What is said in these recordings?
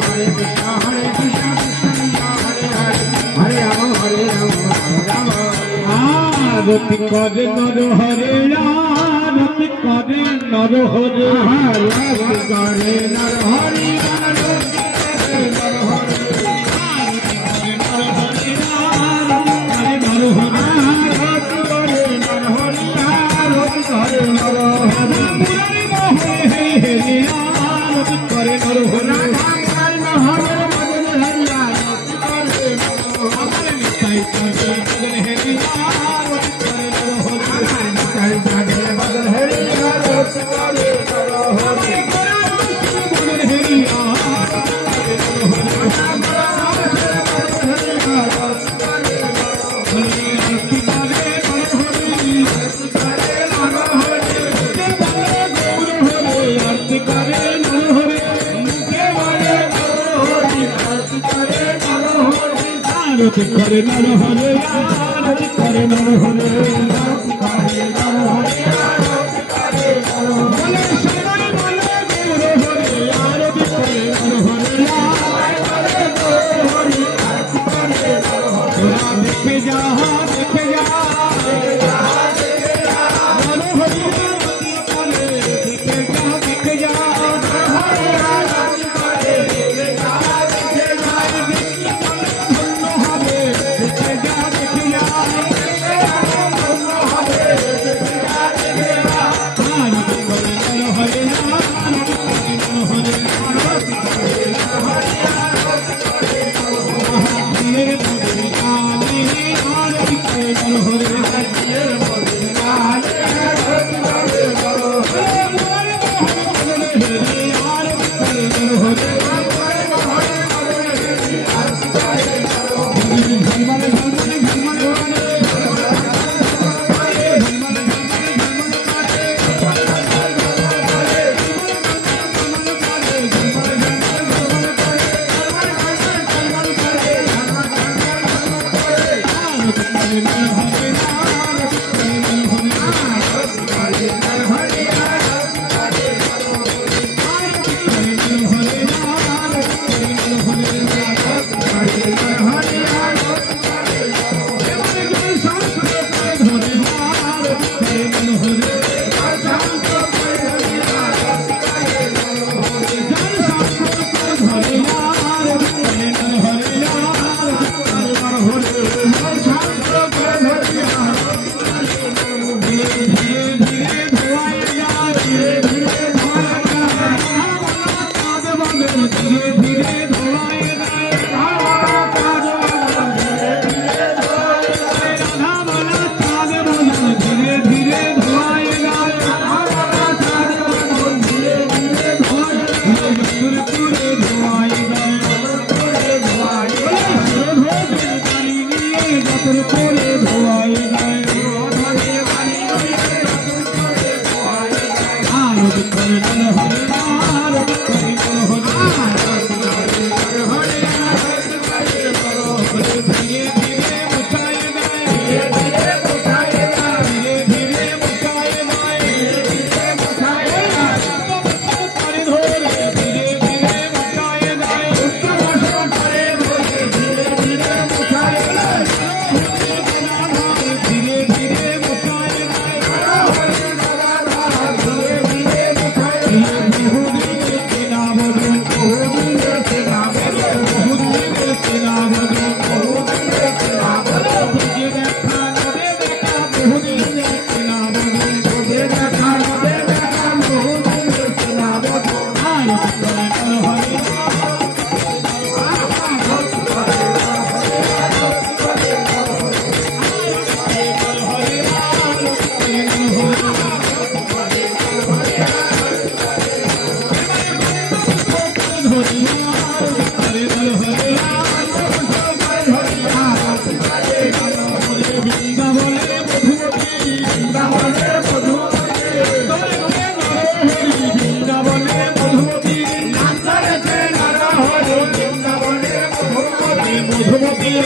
Hare Krishna Krishna Hare Hare Hare Rama Rama Rati Kare Naro Hare Rati Kare Naro Hare Rati Kare Naro Hare Kare Naro Hare Rati Kare Naro Hare Rati Kare Naro Hare Rati Kare Naro Hare Shari Male Guru Hare Rati Kare Naro Hare Rati Kare Naro Hare Dekhe ja Naro Hare Dekhe ja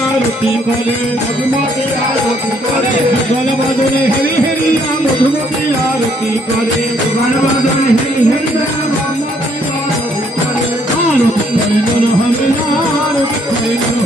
आरती करे मधुमती आरती करे गल बदने हरि हरि मधुमती आरती करे गल बदने हरि हरि मधुमती आरती करे करे नर हरे आरती करे नर